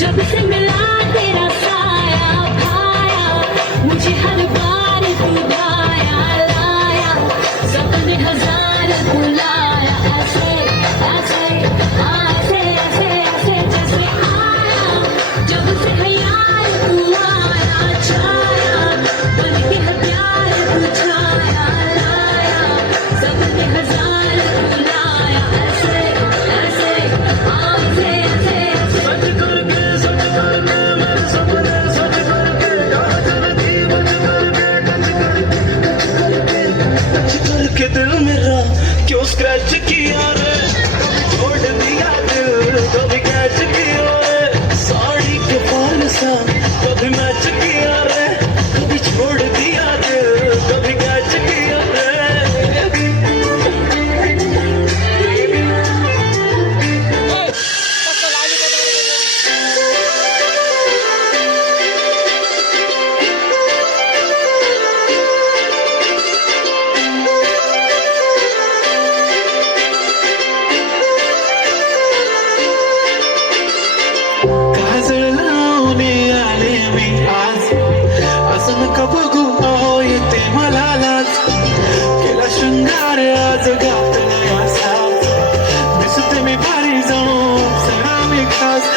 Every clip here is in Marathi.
जब से मिला तेरा साया भाया मुझे हर बार तू भाया लाया सपने हजार बुलाया ऐसे ऐसे ऐसे ऐसे ऐसे जैसे आया जब से है यार तू आया छाया बन के है प्यार तू छाया लाया सपने हजार बुलाया ऐसे ऐसे ऐसे ऐसे सच करके मेरे सपने सच करके टच करके दिल मेरा क्यों स्क्रैच किया रे छोड़ दिया दिल कभी कैच किया रे साड़ी के पाल सा कभी मैच किया रे कभी छोड़ दिया दिल कभी कैच किया रे काजळ लावणे आले मी आज असं नका बघू अहो येते मला लाज केला शृंगार आज घातला असा दिसते मी भारी जाऊन सणा मी खास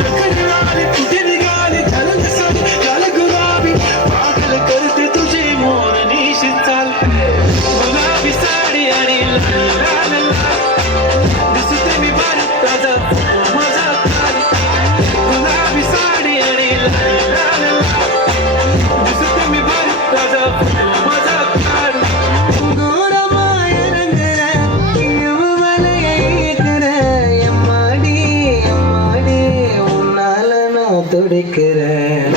नखराली कुठे निघाली झालं कसं झालं गुलाबी पागल करते तुझी मोरनीशी चाल गुलाबी साडी आणि लाल लाल दिसते मी भारी ताजा माझा काल गुलाबी साडी आणि लाल दिसते मी भारी ताजा माझा काल गोड माय रंगला मला येकर எம்மாடி எம்மாடி உன்னால நான் துடிக்கிறேன்